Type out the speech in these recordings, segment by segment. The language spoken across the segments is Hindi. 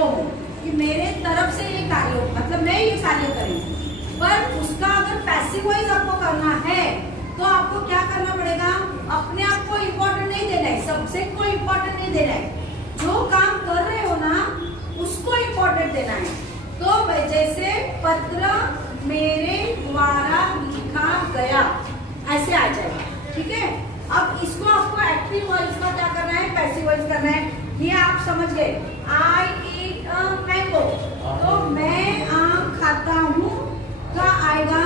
रही हूँ कि मेरे तरफ से ये कार्य, मतलब मैं ये कार्य करूँ, पर उसका अगर पैसिव वॉइस आपको करना है तो आपको क्या करना पड़ेगा, अपने आप को इम्पोर्टेंट नहीं देना है, सब्जेक्ट को इम्पोर्टेंट नहीं देना है, जो काम कर रहे हो ना उसको इम्पोर्टेंट देना है। तो जैसे पत्र मेरे द्वारा लिखा गया, ऐसे आ जाएगा, ठीक है। अब इसको आपको एक्टिव वॉइस का क्या करना है, पैसिव वॉइस करना है। ये आप समझ गए, आई ईट अ मैंगो, तो मैं आम खाता हूँ, क्या आएगा,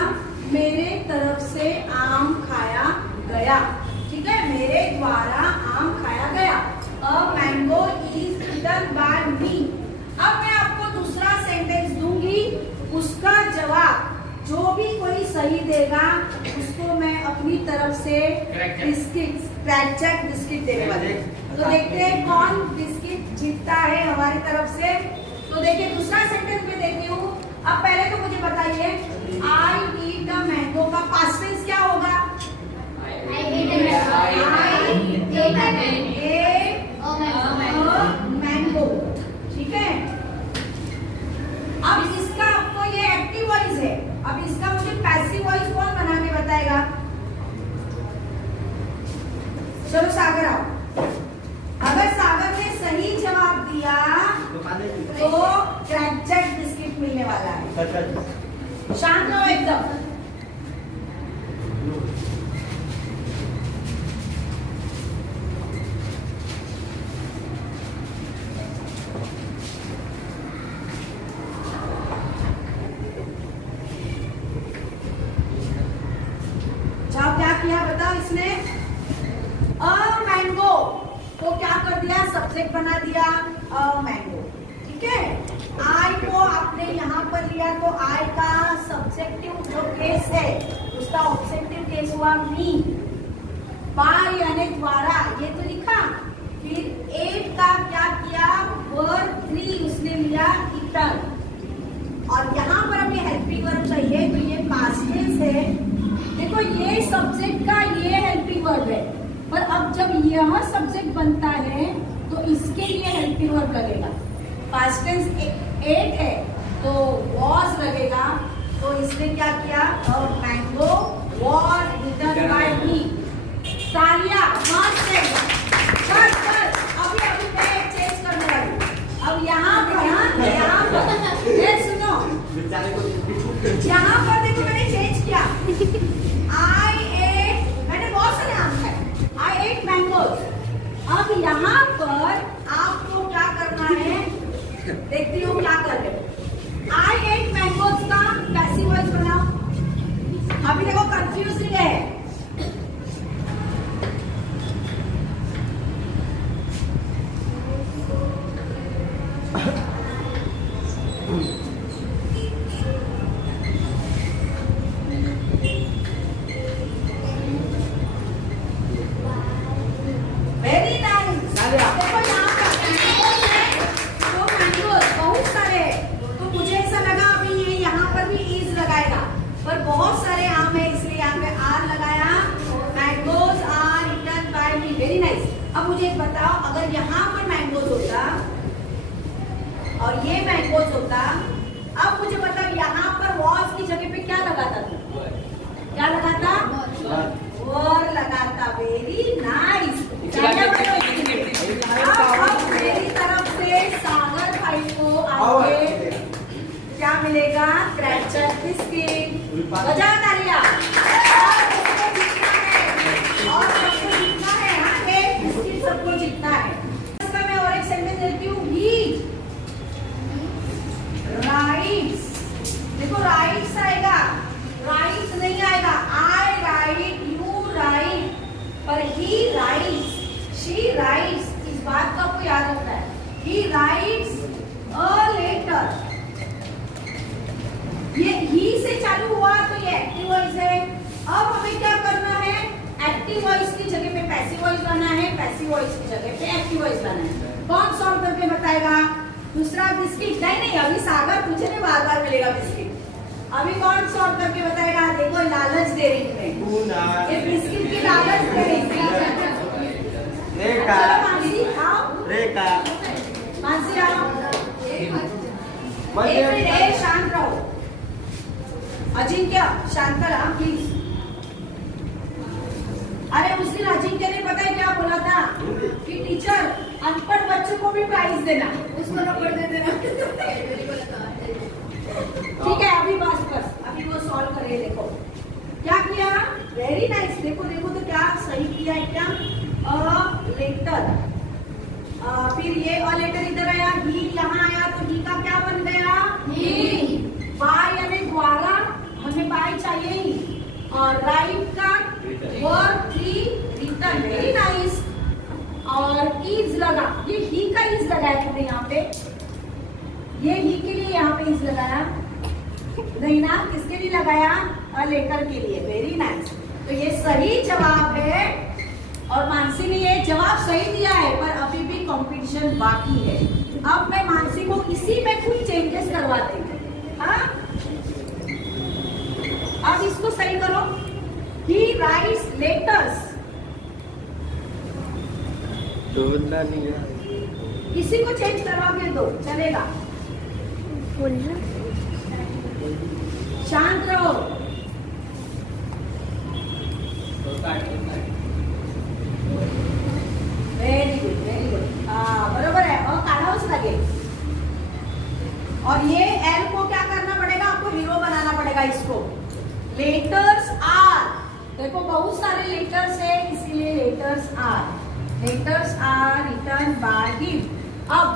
मेरे तरफ से आम खाया गया, ठीक है, मेरे द्वारा आम खाया गया। A mango is eaten by me. अब मैं आपको दूसरा सेंटेंस दूंगी, उसका जवाब जो भी कोई सही देगा उसको मैं अपनी तरफ से बिस्किट, क्रैकजैक बिस्किट देने वाली। तो देखते हैं कौन बिस्किट जीतता है हमारी तरफ से। तो देखिए दूसरा सेंटेंस में देखती हूँ। अब पहले तो मुझे बताइए, आई ईट अ मैंगो का पास्ट टेंस क्या होगा, मैंगो, ठीक है। अब इसका आपको ये एक्टिव वॉइस है, अब इसका मुझे पैसिव वॉइस कौन बना के बताएगा, चलो सागर आओ। अगर सागर ने सही जवाब दिया तो क्रैकजैक बिस्किट मिलने वाला है। शांत रहो एकदम। क्या किया बताओ इसने, अ मैंगो को क्या कर दिया, सब्जेक्ट बना दिया अ मैंगो, ठीक है। आई को आपने यहाँ पर लिया तो आई का सब्जेक्टिव जो केस है उसका ऑब्जेक्टिव केस हुआ मी, बाय यानी द्वारा, ये तो लिखा। फिर एट का क्या किया, वर्ब 3 उसने लिया इटन, और यहाँ पर हमें हेल्पिंग वर्ब चाहिए तो ये पास्ट टेंस है। देखो ये सब्जेक्ट का ये हेल्पिंग वर्ब है, पर अब जब यह सब्जेक्ट बनता है तो इसके लिए हेल्पिंग वर्ब लगेगा। पास्ट टेंस 8 है तो वॉज लगेगा, तो इसने क्या किया, मैंगो वॉज ईटन बाय मी। तालियां, मस्त है, बस अभी मैं चेंज करने वाली हूँ। अब यहाँ पर ये सुनो, यहाँ पर देखो मैंने चेंज किया, मैंने बहुत सारे आम खाए, आई एट मैंगोज। अब यहाँ पर आपको क्या करना है, देखती हूँ क्या कर रहे हो। आई एट मैंगोज का पैसिव वॉइस बनाओ। अभी देखो कंफ्यूजिंग है, बहुत सारे आम है इसलिए यहाँ पे आर लगाया, mangoes are eaten by me, very nice. अब मुझे बताओ, अगर यहाँ पर मैंगोज होता और ये मैंगोज होता, अब मुझे बताओ यहाँ पर वॉज की जगह पे क्या लगाता था, क्या लगाता, वर लगाता, वेरी नाइस। अब मेरी तरफ से सागर भाई को आगे क्या मिलेगा, क्रैकजैक बिस्किट। बजा तालियां, और सबको जीतना है, हाँ एक बिस्किट सबको जीतना है। इसका मैं और एक सेंटेंस देती हूँ, ही राइट्स, देखो राइट्स आएगा, राइट्स नहीं आएगा, आई राइट, यू राइट, पर ही राइट्स, शी राइट्स, इस बात का आपको याद रखना है, ही राइट्स अ लेटर। ये ही से चालू हुआ तो ये एक्टिव वॉइस है। अब हमें क्या करना है, एक्टिव वॉइस की जगह पे पैसिव वॉइस लाना है, पैसिव वॉइस की जगह पे एक्टिव वॉइस लाना है। कौन सॉल्व करके बताएगा, दूसरा बिस्किट, नहीं अभी सागर तुझे नहीं बार बार मिलेगा बिस्किट। अभी कौन सॉल्व करके बताएगा, देखो लालच दे रही है, ये बिस्किट की लालच दे रही है। मानसी आओ, मानसी आओ, शांत रहो। अजिंक्य शांत रहा प्लीज। अरे उस दिन अजिंक्य ने पता है क्या बोला था कि टीचर अनपढ़ बच्चों को भी प्राइज देना, उसको नंबर दे देना। ठीक है अभी बस अभी वो सॉल्व करिए। देखो क्या किया, वेरी नाइस। देखो देखो तो क्या सही किया एकदम। अ लेटर, फिर ये अ लेटर इधर आया, ही यहाँ आया तो ही का क्या बन गया, ही। बाय यानी द्वारा, हमें बाय चाहिए ही। और राइट का verb three return, very nice. और इज लगा, ये ही का इज लगाया हमने यहाँ पे, ये ही के लिए यहाँ पे इज लगाया नहीं ना, किसके लिए लगाया, अ लेटर के लिए, वेरी नाइस। तो ये सही जवाब है और मानसी ने ये जवाब सही दिया है, पर अभी भी कंपटीशन बाकी है। अब मैं मानसी को इसी में कुछ चेंजेस करवा देंगे। हाँ अब इसको सही करो। He writes letters। तो बदला नहीं है, इसी को चेंज करवा के दो, चलेगा। शांत रहो। वेरी गुड वेरी गुड, बरोबर है। और काढावंच लागेल। और ये एल को क्या करना पड़ेगा, आपको हीरो बनाना पड़ेगा इसको। लेटर्स आर, देखो बहुत सारे लेटर्स है इसीलिए letters are written by him. अब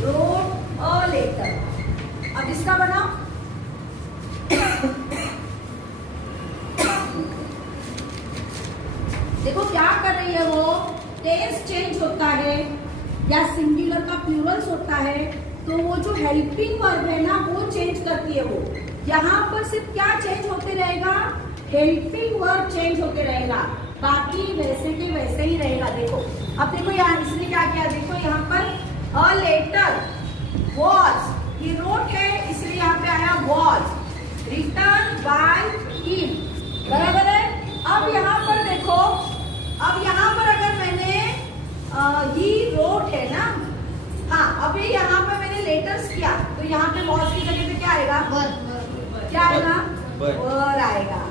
wrote a letter, अब इसका बनाओ। देखो क्या कर रही है वो, टेंस चेंज होता है या सिंगुलर का प्लूरल्स होता है तो वो जो हेल्पिंग वर्ब है ना वो चेंज करती है। वो यहाँ पर सिर्फ क्या चेंज होते रहेगा, हेल्पिंग वर्ब चेंज होते रहेगा, बाकी वैसे के वैसे ही रहेगा। देखो अब देखो यहाँ इसने क्या किया, देखो यहाँ पर a letter was, he wrote है इसलिए यहाँ पे आया वॉज रिटर्न बाय हिम, बराबर है। अब यहाँ पर देखो, अब यहाँ पर अगर मैंने ही रोट है ना, हाँ अभी यहाँ पे मैंने लेटर्स किया तो यहाँ पे वॉज की जगह पे क्या आएगा, क्या आएगा, वर आएगा।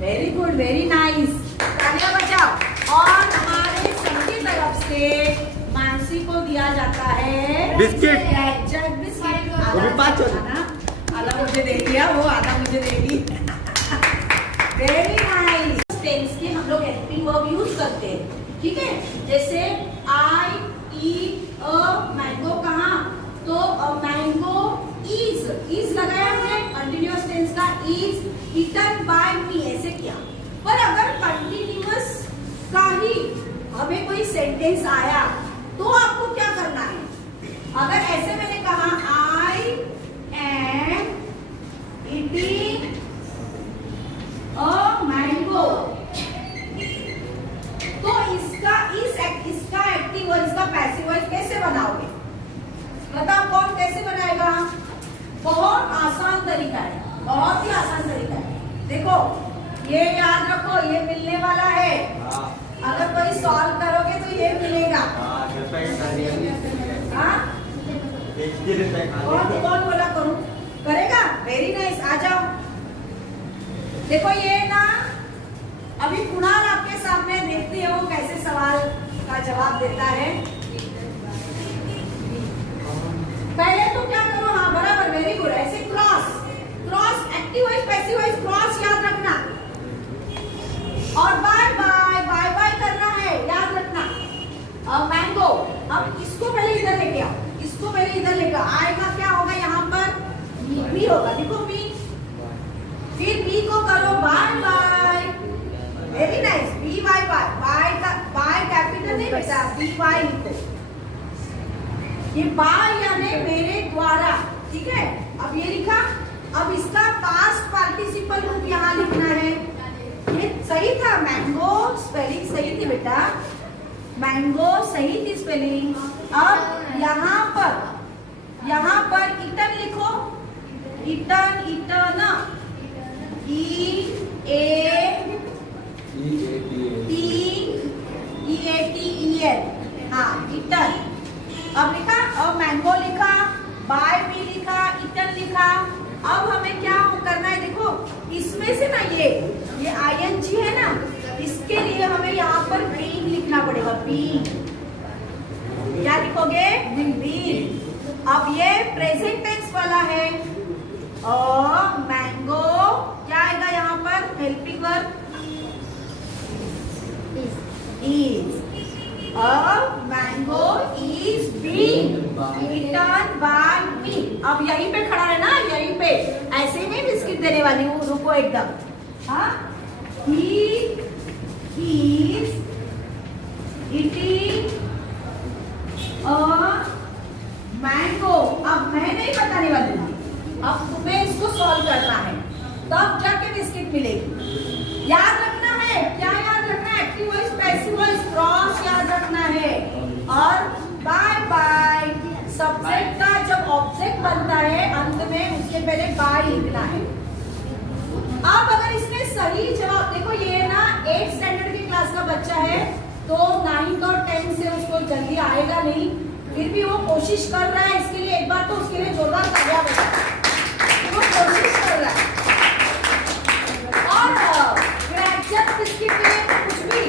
वेरी गुड वेरी नाइस, तालियां बजाओ। और हमारे सबकी तरफ से मानसी को दिया जाता है बिस्किट। जग बिस्किट, वो भी 5 आधा मुझे दे दिया, वो आधा मुझे दे दी। Very nice. टेंस के हम लोग हेल्पिंग वर्ब यूज करते हैं, ठीक है। जैसे आई ईट अ मैंगो, कहाँ तो मैंगो इज लगाया हमने, कंटिन्यूअस टेंस का इज ईटन बाय मी, ऐसे किया। पर अगर कंटिन्यूअस का ही हमें कोई सेंटेंस आया तो आपको क्या करना है, अगर ऐसे मैंने कहा I am eating a mango, तो इसका एक्टिव वॉइस, इसका पैसिव वॉइस कैसे बनाओगे, बताओ कौन कैसे बनाएगा। बहुत आसान तरीका है, बहुत ही आसान तरीका है। देखो ये याद रखो, ये मिलने वाला है, अगर कोई सॉल्व करोगे तो ये मिलेगा। हाँ कौन बोला करूं, करेगा, वेरी नाइस, आ जाओ। देखो ये ना अभी कुणाल आपके सामने देखते हैं वो कैसे सवाल का जवाब देता है। पहले तो क्या करो, हाँ बराबर, वेरी गुड, ऐसे cross active voice passive voice cross याद रखना, और बाय बाय करना है, याद रखना। मैंगो, अब इसको पहले इधर लेके आओ, इसको पहले इधर लेके आओ, आएगा क्या होगा यहाँ पर, बी होगा, देखो बी, फिर बी को करो by, very nice, B by by capital नहीं बेटा, बी बाय लिखो, ये बाय यानी मेरे द्वारा, ठीक है। अब ये लिखा, अब इसका पास्ट पार्टिसिपल रूप यहाँ लिखना है। ये सही था, मैंगो स्पेलिंग सही थी बेटा, मैंगो सही थी स्पेलिंग। अब यहाँ पर इटन लिखो, eaten E A T E EN, हाँ eaten। अब लिखा, अब मैंगो लिखा, बाय भी लिखा, eaten लिखा। अब हमें क्या करना है, देखो इसमें से ना ये ING है ना, इसके लिए हमें यहाँ पर being लिखना पड़ेगा, being। क्या लिखोगे? being। अब ये प्रेजेंट टेंस वाला है और मैंगो क्या आएगा यहाँ पर? Helping verb is। अब mango is being eaten by me। अब यहीं पे खड़ा रहना, यहीं पे, ऐसे नहीं बिस्किट देने वाली हूँ, रुको एकदम। हाँ, he is eating a mango. अब मैं नहीं बताने वाली हूँ, अब तुम्हें इसको सॉल्व करना है, तब जाके बिस्किट मिलेगी। याद रखना है, क्या याद रखना है? Active voice, passive voice, cross याद रखना है। और बाय बाय सब्जेक्ट का जब ऑब्जेक्ट बनता है अंत में, उसके पहले बाय लिखना है। अब अगर इसमें सही जवाब, देखो ये ना 8th स्टैंडर्ड की क्लास का बच्चा है, तो 9th और 10th से उसको जल्दी आएगा नहीं, फिर भी वो कोशिश कर रहा है। इसके लिए एक बार तो उसके लिए जोरदार तालियां बजाओ, वो कोशिश कर रहा है। और ग्रेजुएट बिस्किट के लिए कुछ भी,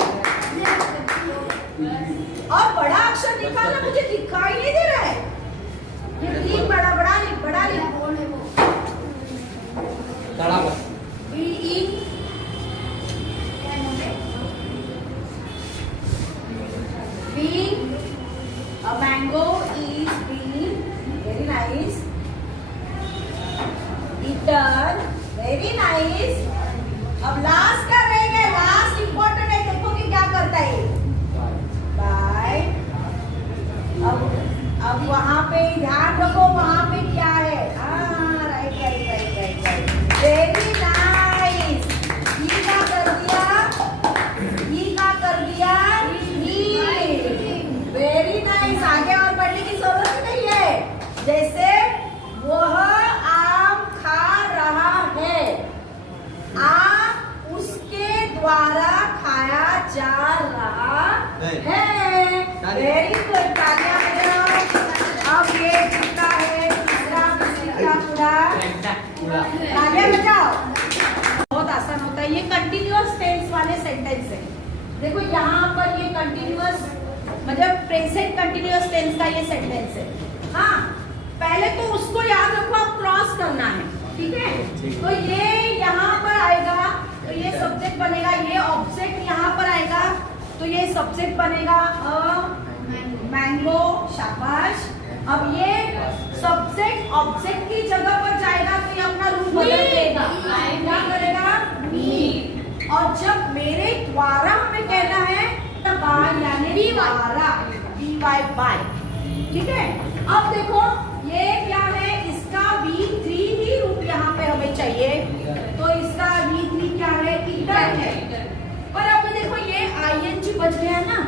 और बड़ा अक्षर निकालना मुझे दिखाई नहीं दे रहा है, ये लिख, बड़ा बड़ा लिख, बड़ा लिख। A mango is being very nice eaten, very nice। अब लास्ट का रह गया, लास्ट इंपॉर्टेंट है, देखो कि क्या करता है बाय। अब वहां पे ध्यान रखो, वहां पे क्या है? हाँ, right right right right right, very nice. ये क्या कर दिया? ये क्या कर दिया? Very nice. आगे और पढ़ने की जरूरत नहीं है। जैसे वह आम खा रहा है, आम उसके द्वारा खाया जा रहा है। वेरी गुड, तालियां बजाओ। अब ये चुका है दूसरा पूरा, तालियां बजाओ। बहुत आसान होता है, ये कंटिन्यूअस टेंस वाले सेंटेंस है। देखो यहाँ पर ये कंटिन्यूअस मतलब प्रेजेंट कंटिन्यूअस टेंस का ये सेंटेंस है। हाँ, पहले तो उसको याद रखो, आप क्रॉस करना है, ठीक है? तो ये यहाँ पर आएगा, तो ये सब्जेक्ट बनेगा, ये ऑब्जेक्ट यहाँ पर आएगा, तो ये सब्जेक्ट बनेगा मैंगो, शाबाश। अब ये सब्जेक्ट ऑब्जेक्ट की जगह पर जाएगा, तो ये अपना रूप बदल देगा, क्या करेगा? मी। और जब मेरे द्वारा हमें कहना है बाय, यानी द्वारा, BY बाय, ठीक है? अब देखो ये क्या है, इसका V3 ही रूप यहाँ पे हमें चाहिए, तो इसका V3 क्या है? eaten है। पर अब देखो ये ING बच गया ना,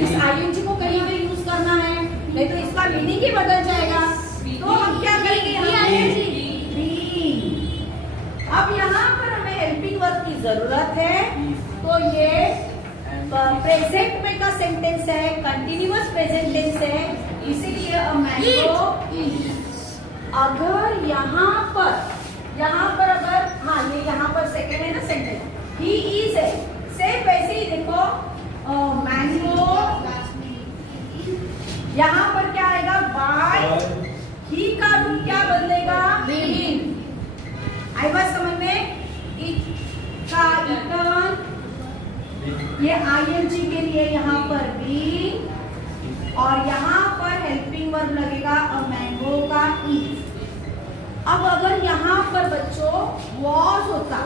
इस ING को कहीं पे यूज करना है, नहीं तो इसका मीनिंग ही बदल जाएगा। तो हम क्या करेंगे? अब यहाँ पर हमें हेल्पिंग वर्ब की जरूरत है, तो ये प्रेजेंट में का सेंटेंस है, कंटिन्यूअस प्रेजेंट टेंस है, इसीलिए मैंगो इज। अगर यहाँ पर अगर, हाँ ये यहाँ पर सेकंड है ना सेंटेंस, ही इज है, सेम वैसे ही देखो मैंगो, यहाँ पर क्या आएगा? बाय, ही का रूप क्या बदलेगा? बीइंग। आई बात समझ में? का eaten, ये ING के लिए यहाँ पर being, और यहाँ पर हेल्पिंग वर्ब लगेगा मैंगो का is। अब अगर यहाँ पर बच्चों was होता,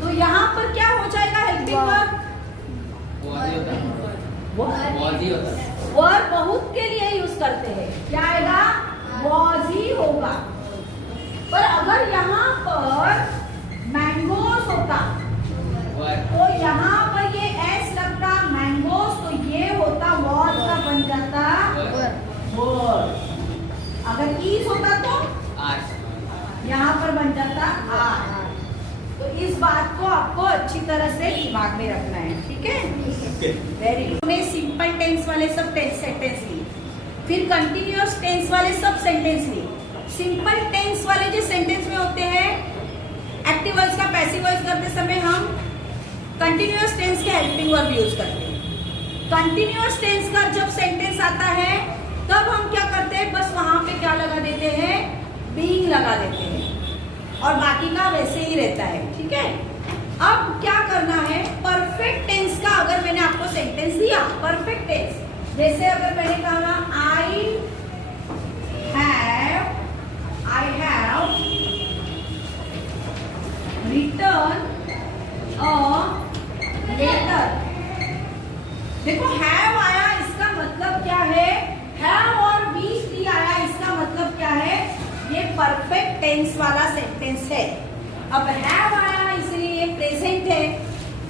तो यहाँ पर क्या हो जाएगा? हेल्पिंग वर्ब वर्ब बहुत के लिए यूज करते हैं, क्या आएगा? was ही होगा। पर अगर यहाँ पर मैंगोस होता, तो यहाँ पर ये एस लगता मैंगोस, तो ये होता वॉज का बन जाता वर्ड। अगर ईज होता तो यहाँ पर बन जाता आर। तो इस बात को आपको अच्छी तरह से दिमाग में रखना है, ठीक है? Very good. हमने सिंपल टेंस वाले सब सेंटेंस लिए, फिर कंटिन्यूअस टेंस वाले सब सेंटेंस लिए। सिंपल टेंस वाले जो सेंटेंस में होते हैं, एक्टिव वॉइस का पैसिव वॉइस करते समय हम कंटिन्यूअस टेंस के हेल्पिंग वर्ब यूज करते हैं। कंटिन्यूअस टेंस का जब सेंटेंस आता है तब हम क्या करते हैं, बस वहां पे क्या लगा देते हैं, बीइंग लगा देते हैं, और बाकी का वैसे ही रहता है, ठीक है? अब क्या करना है, परफेक्ट टेंस का अगर मैंने आपको सेंटेंस दिया, परफेक्ट टेंस, जैसे अगर मैंने कहा I have written a letter. देखो हैव आया, इसका मतलब क्या है, हैव और बी आया, इसका मतलब क्या है, ये परफेक्ट टेंस वाला सेंटेंस है। अब हैव आया इसलिए ये प्रेजेंट है,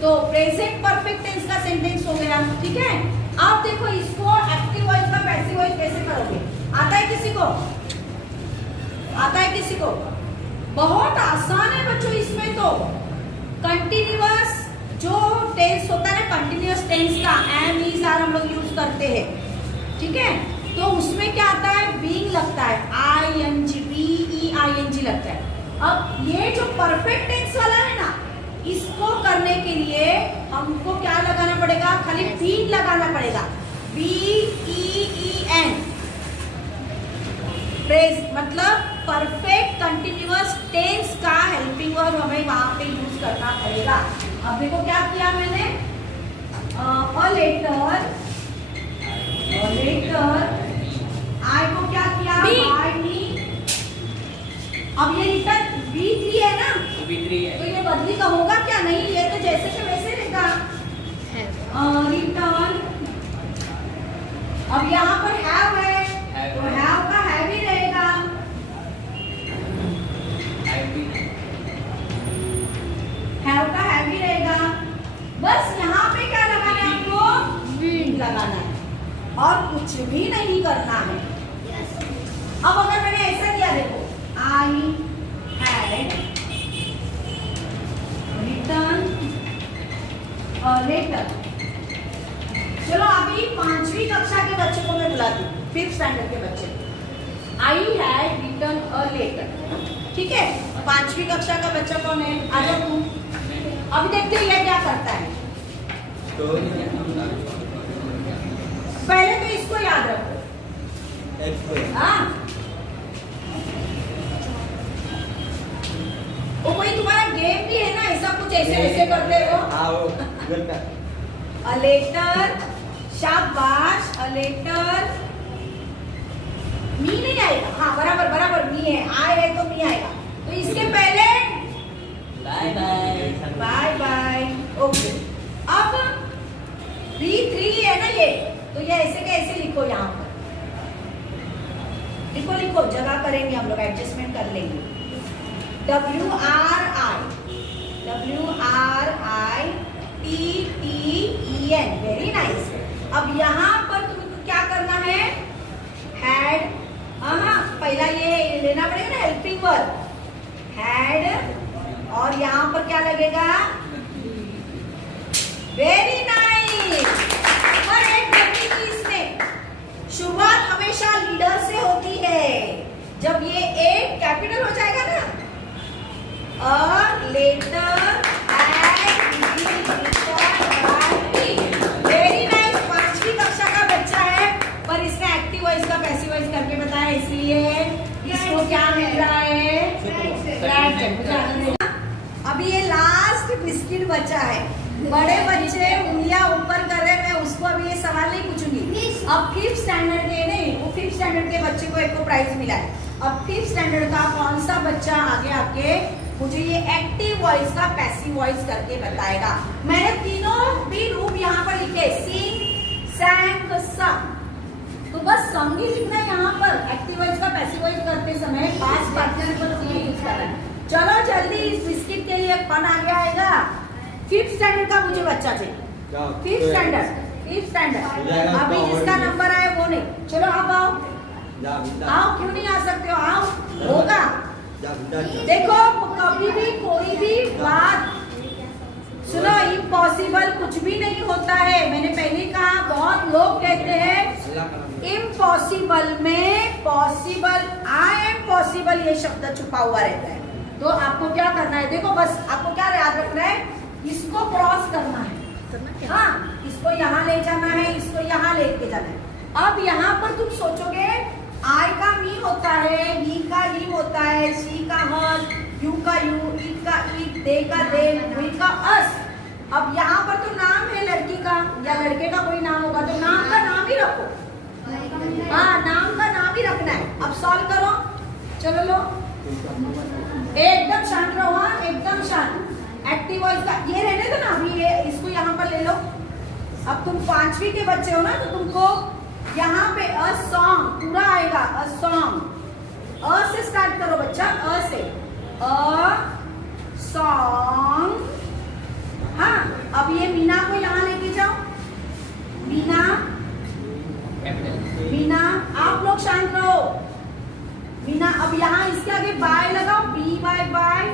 तो प्रेजेंट परफेक्ट टेंस का सेंटेंस हो गया, ठीक है? अब देखो इसको एक्टिव वॉइस का पैसिव वॉइस कैसे करोगे, आता है किसी को? आता है किसी को? बहुत आसान है बच्चों। इसमें तो कंटिन्यूअस जो टेंस होता है ना, कंटिन्यूअस टेंस का एम इज आर हम लोग यूज करते हैं, ठीक है? तो उसमें क्या आता है, बीइंग लगता है, ing लगता है। अब ये जो परफेक्ट टेंस वाला है ना, इसको करने के लिए हमको क्या लगाना पड़ेगा, खाली बीइंग लगाना पड़ेगा, BEEN, मतलब परफेक्ट कंटिन्यूअस टेंस का हेल्पिंग वर्ब हमें वहां पे यूज करना पड़ेगा। अब देखो क्या किया मैंने, अ लेटर, आई को क्या किया, बाय मी। अब ये रिटर्न B3 है ना, B3 है, तो ये बदली का होगा क्या, नहीं, ये तो जैसे के वैसे रहेगा, रिटर्न। अब यहाँ पर हैव है, तो हैव का हैव ही रहेगा, हैव का हैव ही रहेगा। बस यहाँ पे क्या लगाना है आपको, बीइंग लगाना है, और कुछ भी नहीं करना है। अब अगर मैंने ऐसा दिया, देखो I had written a letter. चलो अभी 5वीं कक्षा के बच्चे को मैं बुलाती हूँ, 5th स्टैंडर्ड के बच्चे, I had written a letter, ठीक है? 5वीं कक्षा का बच्चा कौन है, आ जाओ तुम। अभी देखते हैं ये क्या करता है। पहले तो इसको याद रखो, हाँ, वो कोई तुम्हारा गेम भी है ना, ऐसा कुछ ऐसे ऐसे करते हो, अ लेटर, शाबाश, अ लेटर, मी नहीं आएगा, हाँ बराबर बराबर, मी है, आए है तो मी आएगा, तो इसके पहले by by, by by, okay. अब B3 है ना ये, तो ये ऐसे के ऐसे लिखो, यहाँ पर लिखो, लिखो, जगह करेंगे हम लोग, एडजस्टमेंट कर लेंगे, WRITTEN, वेरी नाइस। अब यहाँ पर तुमको क्या करना है, हैड, हाँ पहला ये लेना पड़ेगा ना, हेल्पिंग वर्ब, हैड, और यहाँ पर क्या लगेगा, वेरी नाइस। पर एक गलती की इसमें, शुरुआत हमेशा लीडर से होती है। जब ये एक कैपिटल हो जाएगा ना, अ लेटर वेरी नाइस। 5वीं कक्षा का बच्चा है, पर इसने एक्टिव वॉइस का पैसिव वॉइस करके बताया, इसलिए इसको क्या मिल रहा है, अभी ये लास्ट बिस्किट बचा है। बड़े बच्चे उंगलियां ऊपर कर रहे, मैं उसको अभी ये सवाल नहीं पूछूंगी। अब 5th स्टैंडर्ड के नहीं, वो 5th स्टैंडर्ड के बच्चे को एक प्राइज मिला है। अब 5th स्टैंडर्ड का कौन सा बच्चा आगे आके मुझे ये एक्टिव वॉइस का पैसिव वॉइस करके बताएगा। मैंने तीनों भी रूप यहाँ पर लिखे, सिंग, सैंग, सम, तो बस सम ही लिखना है यहाँ पर। एक्टिव वॉइस का पैसिव वॉइस करते समय पास्ट पार्टिसिपल को यूज करना है। चलो जल्दी, इस बिस्किट के लिए फन आ गया आएगा। 5th स्टैंडर्ड का मुझे बच्चा चाहिए, 5th स्टैंडर्ड, अभी जिसका नंबर आए वो नहीं। चलो आप आओ, आओ, क्यों नहीं आ सकते हो, आओ, होगा। देखो कभी भी कोई भी बात सुनो, इम्पॉसिबल कुछ भी नहीं होता है। मैंने पहले कहा बहुत लोग कहते हैं इम्पॉसिबल में पॉसिबल, आई एम पॉसिबल ये शब्द छुपा हुआ रहता है। तो आपको क्या करना है, देखो बस आपको क्या याद रखना है, इसको क्रॉस करना है। हाँ, इसको यहाँ ले जाना है, इसको यहाँ लेके जाना है। अब यहाँ पर तुम सोचोगे आई का मी होता है, ही का ही होता है, सी का हस, यू का यू, ईट का ईट, दे का दे, वी का अस। अब यहाँ पर तो नाम है लड़की का या लड़के का कोई नाम होगा तो नाम का नाम ही रखो। हाँ, नाम का नाम ही रखना है। अब सॉल्व करो, चलो लो, एकदम शांत रहो। हाँ, एकदम शांत। एक्टिव वॉइस का ये रहने दो ना, अभी ये इसको यहाँ पर ले लो। अब तुम 5वीं के बच्चे हो ना, तो तुमको यहाँ पे अ सॉन्ग पूरा आएगा। अ सॉन्ग, अ से स्टार्ट करो बच्चा, अ से, अ सॉन्ग। हाँ, अब ये मीना को यहाँ लेके जाओ। मीना, मीना, आप लोग शांत रहो। मीना, अब यहाँ इसके आगे बाय लगाओ, बी बाय बाय,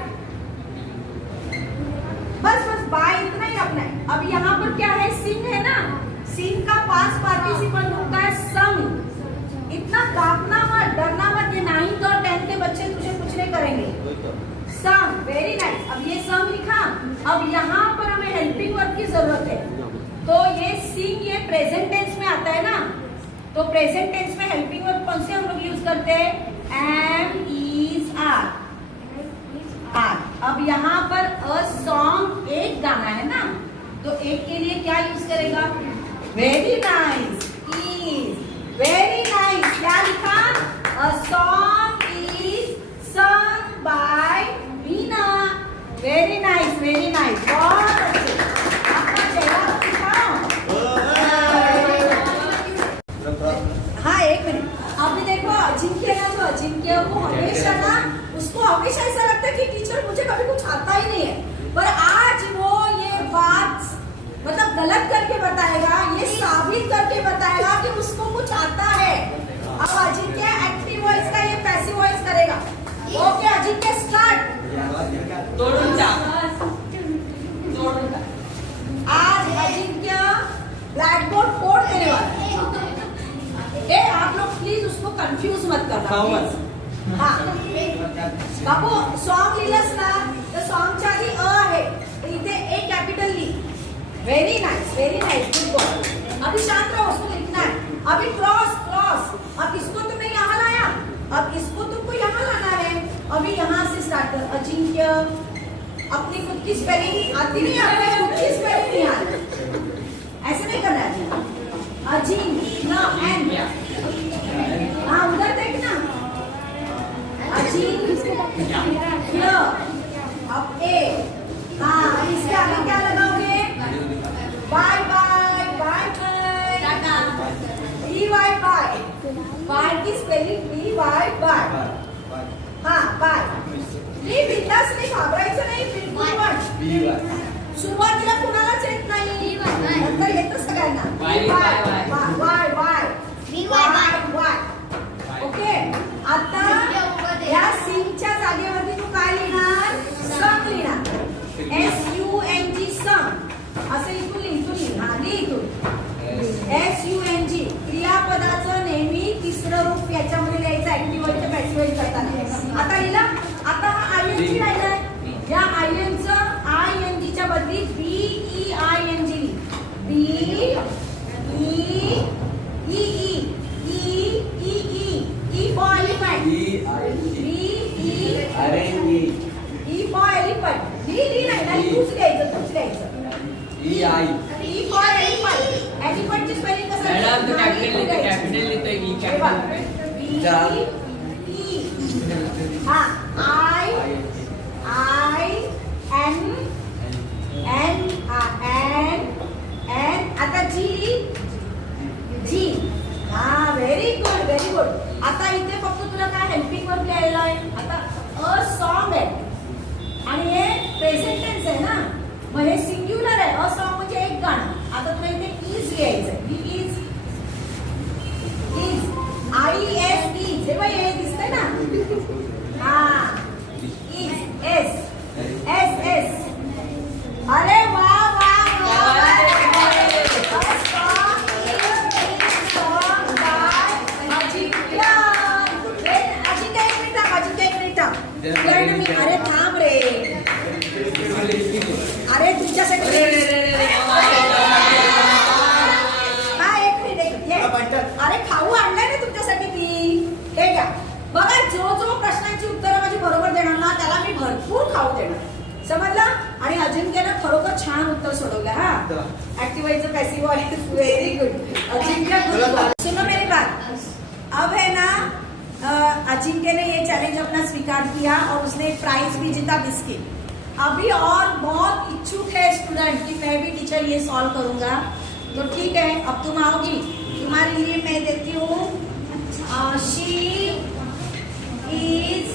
बस बस बाय इतना ही रखना है। अब यहाँ पर क्या है, सिंग है ना, सिंग का पास पार्टिसिपल होता है संग। इतना कांपना मत, डरना मत, ये 9th और 10th के बच्चे तुझे कुछ नहीं करेंगे। संग, वेरी नाइस। अब ये संग लिखा, अब यहाँ पर हमें हेल्पिंग वर्ब की जरूरत है। तो ये सिंग ये प्रेजेंट टेंस में आता है ना, तो प्रेजेंट टेंस में हेल्पिंग वर्ब कौन से हम लोग यूज करते हैं, एम, इज, आर। अब यहाँ पर अ सॉन्ग एक गाना है ना, तो एक के लिए क्या यूज करेगा, very nice, is, very nice. क्या लिखा, अ सॉन्ग इज सung by Meena. Very nice, very nice, बहुत अच्छे। आपका चेहरा दिखाओ। हाँ, एक मिनट। अभी देखो अजिंक्य ना, जो अजिंक्य वो हमेशा ना, उसको हमेशा ऐसा लगता है कि टीचर मुझे कभी कुछ आता ही नहीं है, पर आज वो ये बात मतलब गलत करके बताएगा, ये साबित करके बताएगा कि उसको कुछ आता है। अब अजिंक्य एक्टिव वॉइस का ये पैसिव वॉइस करेगा। Okay Ajinkya, start. आज अजिंक्य ब्लैक बोर्ड फोड़ देने वाला है। आप लोग प्लीज उसको कंफ्यूज मत करना। हाँ बाबू, सॉन्ग लिहिलंस ना, तर सॉन्गच्या आधी अ आहे, तर इथे ए कॅपिटल ली। Very nice, good boy. अभी शांत रहो, उसको लिखना है। अभी क्रॉस क्रॉस, अब इसको तुमने यहाँ लाया, अब इसको तुमको यहाँ लाना है। अभी यहाँ से स्टार्ट कर। अजिंक्य, अपनी खुद की स्पेलिंग आती नहीं, आपको खुद की स्पेलिंग नहीं आती, ऐसे नहीं करना है। अजिंक्य ना, एन, हाँ उधर देखना, अजिंक्य, अब ए, हाँ इसके आगे क्या लगाओगे, by by, by by, B Y by, by की स्पेलिंग बी वाई बाय। हाँ बाय, बिंदास नाही, घाबरायचं नाही, बिलकुल पण सुरुवातीला कुणालाच येत नाही, नंतर येतं सगळ्यांना। By by by by. Okay, आता या सिंगच्या जागेवरती तू काय लिहिणार, संग लिहिणार, SUNG संग, असं इथून लिह, हा लिह इथून, SUNG। क्रियापदाचं नेहमी तिसरं रूप याच्यामध्ये लिहायचं, ऍक्टिव्ह वॉइस पॅसिव्ह वॉइस करताना। आता लिहिला, आता हा ING राहिलाय, या INGच्या बदली BEING लिह, E for elephant, E for elephant, नाही तूच लिहायचं, E for elephant, elephant ची स्पेलिंग कसं आहे, कॅपिटल लिहितोय की हा, N, आता G, हा व्हेरी गुड। आता इथे फक्त तुला काय हेल्पिंग वर्ब लिहायला आहे, आता अ सॉन्ग आहे आणि हे प्रेझेंट टेन्स आहे ना, मग हे सिंग्युलर आहे, अ सॉन्ग म्हणजे एक गाणं। आता तुला इथे इज लिहायचं आहे, इज, IS, हे दिसतंय ना, हा छान उत्तर सोडवलं हा. ऍक्टिव्ह व्हायचं पॅसिव्ह व्हायचं. Very good Ajinkya. सुनो मेरी बात. अब है ना अजिंक्य ने ये चैलेंज अपना स्वीकार किया और उसने एक प्राइज भी जीता, बिस्किट. अभी और बहुत इच्छुक है स्टूडेंट कि मैं भी टीचर ये सॉल्व करूंगा. तो ठीक है, अब तुम आओगी. तुम्हारे लिए मैं देती हूँ. She is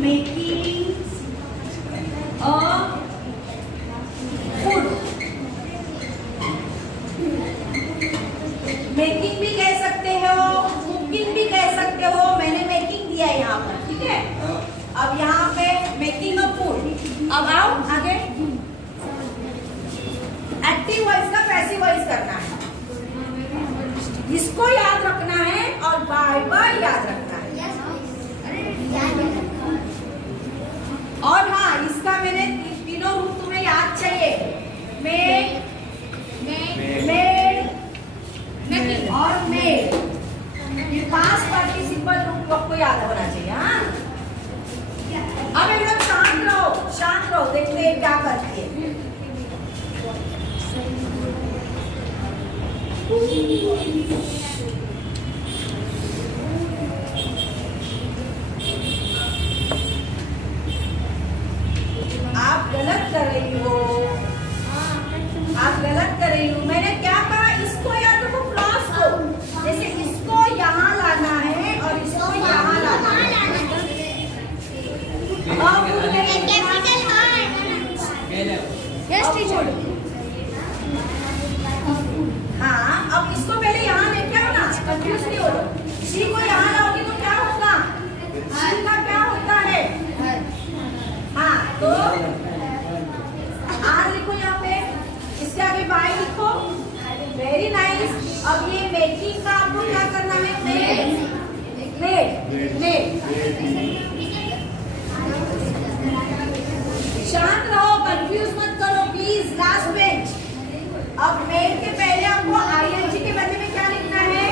making a food. Making भी कह सकते हो, कुकिंग भी कह सकते हो. मैंने मेकिंग दिया है यहाँ पर, ठीक है. अब यहाँ पे मेकिंग अ फूड. अब आओ आगे. एक्टिव वॉइस का पैसिव वॉइस करना है. इसको याद रखना है और बार बार याद रखना है. और हाँ, इसका मैंने तीनों रूप तुम्हें याद चाहिए. मेड, और मेड. ये पास्ट पार्टिसिपल रूप आपको याद होना चाहिए. हाँ, अब एकदम शांत रहो, शांत रहो. देखते हैं क्या करती है. आप गलत कर रही हो. आप गलत कर रही हो. मैंने क्या कहा, इसको याद रखो, क्लॉज को. जैसे इसको यहाँ लाना है और इसको यहाँ लाना है. हाँ, अब इसको पहले यहाँ लेके आओ ना, कंफ्यूज नहीं हो रहा. शी को यहाँ लाओगी तो क्या होगा, शी का क्या होता है. हाँ, तो आर लिखो यहाँ पे, इसके आगे बाय लिखो. Very nice. अब ये मेकिंग का आपको क्या करना है, मेड. शांत रहो, कंफ्यूज मत करो प्लीज. Last bench. अब मेड के पहले आपको आईएनजी के बदले में क्या लिखना है,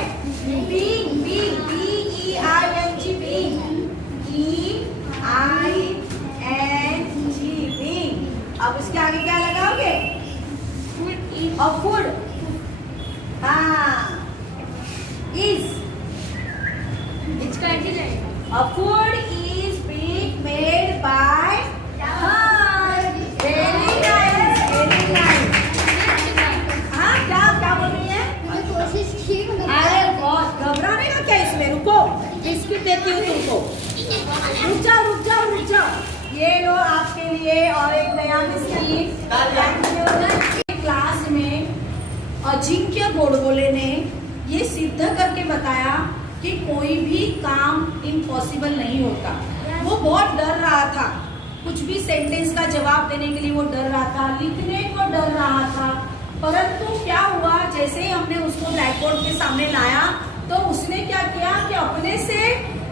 बीइंग. BEING being. बीइंग. अब उसके आगे क्या लगाओगे, और फूड. हाँ, is. A food is being made by her. Very nice, very nice. हाँ, क्या बोल रही है. अरे बहुत घबराने का क्या इसमें. रुको, बिस्किट देती हूँ तुमको. रुक जाओ. ये लो आपके लिए और एक नया बिस्किट. क्लास में अजिंक्य गोडबोले ने ये सिद्ध करके बताया कि कोई भी काम इम्पॉसिबल नहीं होता. वो बहुत डर रहा था, कुछ भी सेंटेंस का जवाब देने के लिए वो डर रहा था, लिखने को डर रहा था. परंतु क्या हुआ, जैसे ही हमने उसको ब्लैक बोर्ड के सामने लाया तो उसने क्या किया कि अपने से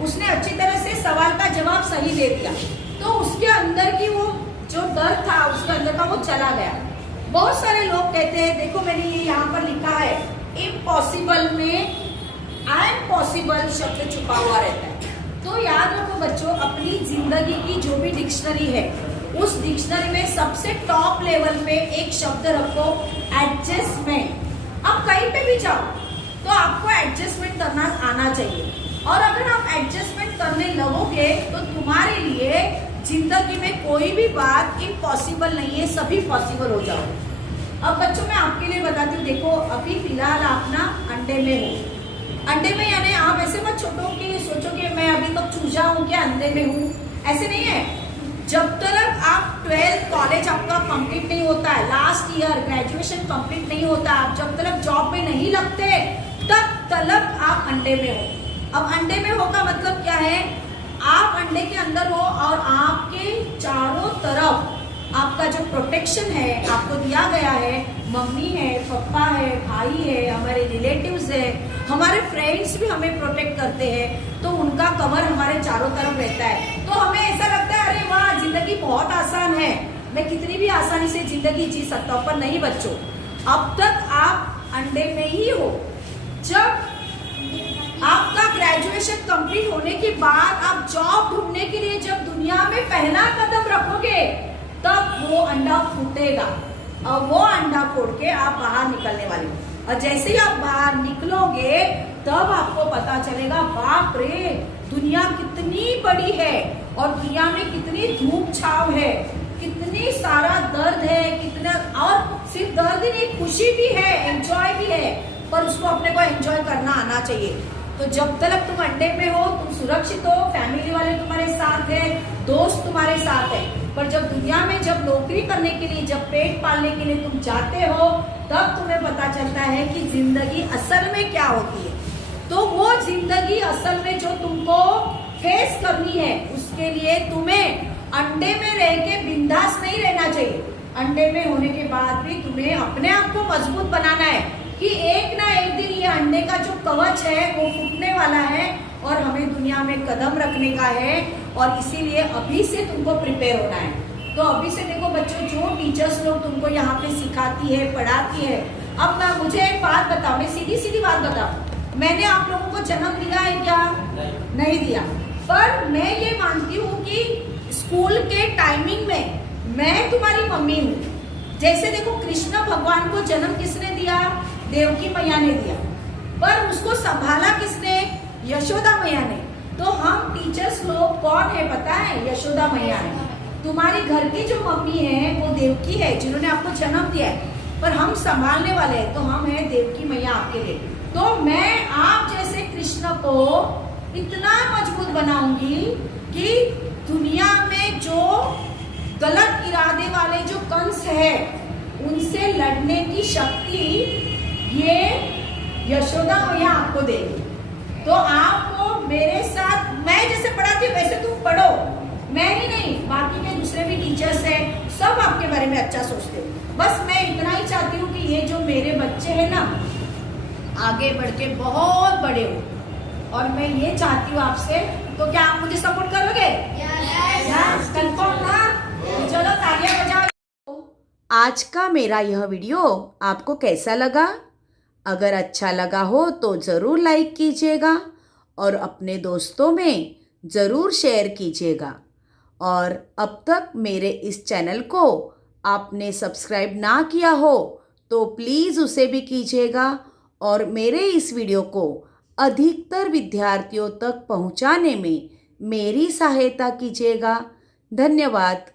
उसने अच्छी तरह से सवाल का जवाब सही दे दिया. तो उसके अंदर की वो जो डर था उसके अंदर का वो चला गया. बहुत सारे लोग कहते हैं, देखो मैंने ये यहाँ पर लिखा है, इम्पॉसिबल में आई एम पॉसिबल शब्द छुपा हुआ रहता है. तो याद रखो बच्चों, अपनी जिंदगी की जो भी डिक्शनरी है उस डिक्शनरी में सबसे टॉप लेवल पे एक शब्द रखो, एडजस्टमेंट. अब कहीं पे भी जाओ तो आपको एडजस्टमेंट करना आना चाहिए. और अगर आप एडजस्टमेंट करने लगोगे तो तुम्हारे लिए जिंदगी में कोई भी बात इम्पॉसिबल नहीं है, सभी पॉसिबल हो जाओ. अब बच्चों मैं आपके लिए बताती हूँ. देखो अभी फिलहाल आप ना अंडे में हो. अंडे में यानी आप ऐसे मत छोटो कि सोचो कि मैं अभी तक चूजा हूँ क्या अंडे में हूँ. ऐसे नहीं है. जब तक आप 12th कॉलेज आपका कंप्लीट नहीं होता है, लास्ट ईयर ग्रेजुएशन कंप्लीट नहीं होता, आप जब तक जॉब में नहीं लगते तब तक आप अंडे में हो. अब अंडे में हो का मतलब क्या है, आप अंडे के अंदर हो और आपके चारों तरफ आपका जो प्रोटेक्शन है आपको दिया गया है. मम्मी है, पापा है, भाई है, हमारे रिलेटिव्स है, हमारे फ्रेंड्स भी हमें प्रोटेक्ट करते हैं. तो उनका कवर हमारे चारों तरफ रहता है. तो हमें ऐसा लगता है अरे वाह जिंदगी बहुत आसान है, मैं कितनी भी आसानी से जिंदगी जी सकता हूँ. पर नहीं बच्चों, अब तक आप अंडे में ही हो. जब आपका ग्रेजुएशन कंप्लीट होने के बाद आप जॉब ढूंढने के लिए जब दुनिया में पहला कदम रखोगे तब वो अंडा फूटेगा और वो अंडा फोड़ के आप बाहर निकलने वाले हो। और जैसे ही आप बाहर निकलोगे तब आपको पता चलेगा बाप रे दुनिया कितनी बड़ी है और दुनिया में कितनी धूप छाव है, कितनी सारा दर्द है, कितना, और सिर्फ दर्द ही नहीं, खुशी भी है, एंजॉय भी है, पर उसको अपने को एंजॉय करना आना चाहिए। तो जब तक तुम अंडे में हो तुम सुरक्षित हो, फैमिली वाले तुम्हारे साथ है, दोस्त तुम्हारे साथ है, पर जब दुनिया में जब नौकरी करने के लिए, जब पेट पालने के लिए तुम जाते हो तब तुम्हें पता चलता है कि जिंदगी असल में क्या होती है। तो वो जिंदगी असल में जो तुमको फेस करनी है उसके लिए तुम्हें अंडे में रह के बिंदास नहीं रहना चाहिए। अंडे में होने के बाद भी तुम्हें अपने आप को मजबूत बनाना है कि एक ना एक दिन ये अंडे का जो कवच है वो फूटने वाला है और हमें दुनिया में कदम रखने का है, और इसीलिए अभी से तुमको प्रिपेयर होना है। तो अभी से देखो बच्चों, जो टीचर्स लोग तुमको यहाँ पे सिखाती है, पढ़ाती है, अब ना मुझे एक बात बताओ, मैं सीधी सीधी बात बताओ, मैंने आप लोगों को जन्म दिया है क्या? नहीं दिया। पर मैं ये मानती हूँ कि स्कूल के टाइमिंग में मैं तुम्हारी मम्मी हूँ। जैसे देखो कृष्ण भगवान को जन्म किसने दिया? देवकी मैया ने दिया, पर उसको संभाला किसने? यशोदा मैया ने। तो हम टीचर्स लोग कौन है पता है? यशोदा मैया है। तुम्हारी घर की जो मम्मी है वो देवकी है जिन्होंने आपको जन्म दिया है, पर हम संभालने वाले हैं, तो हम है देवकी मैया आपके लिए। तो मैं आप जैसे कृष्ण को इतना मजबूत बनाऊंगी कि दुनिया में जो गलत इरादे वाले जो कंस है उनसे लड़ने की शक्ति ये यशोदा मैया आपको देगी। तो आपको मेरे साथ, मैं जैसे पढ़ाती हूँ वैसे तुम पढ़ो, मैं ही नहीं बाकी के दूसरे भी टीचर्स हैं, सब आपके बारे में अच्छा सोचते हो। बस मैं इतना ही चाहती हूँ कि ये जो मेरे बच्चे हैं ना आगे बढ़ के बहुत बड़े हो, और मैं ये चाहती हूँ आपसे, तो क्या आप मुझे सपोर्ट करोगे? यस, कंफर्म ना? तो चलो तालियां बजाओ। आज का मेरा यह वीडियो आपको कैसा लगा? अगर अच्छा लगा हो तो ज़रूर लाइक कीजिएगा और अपने दोस्तों में ज़रूर शेयर कीजिएगा। और अब तक मेरे इस चैनल को आपने सब्सक्राइब ना किया हो तो प्लीज़ उसे भी कीजिएगा और मेरे इस वीडियो को अधिकतर विद्यार्थियों तक पहुंचाने में मेरी सहायता कीजिएगा। धन्यवाद।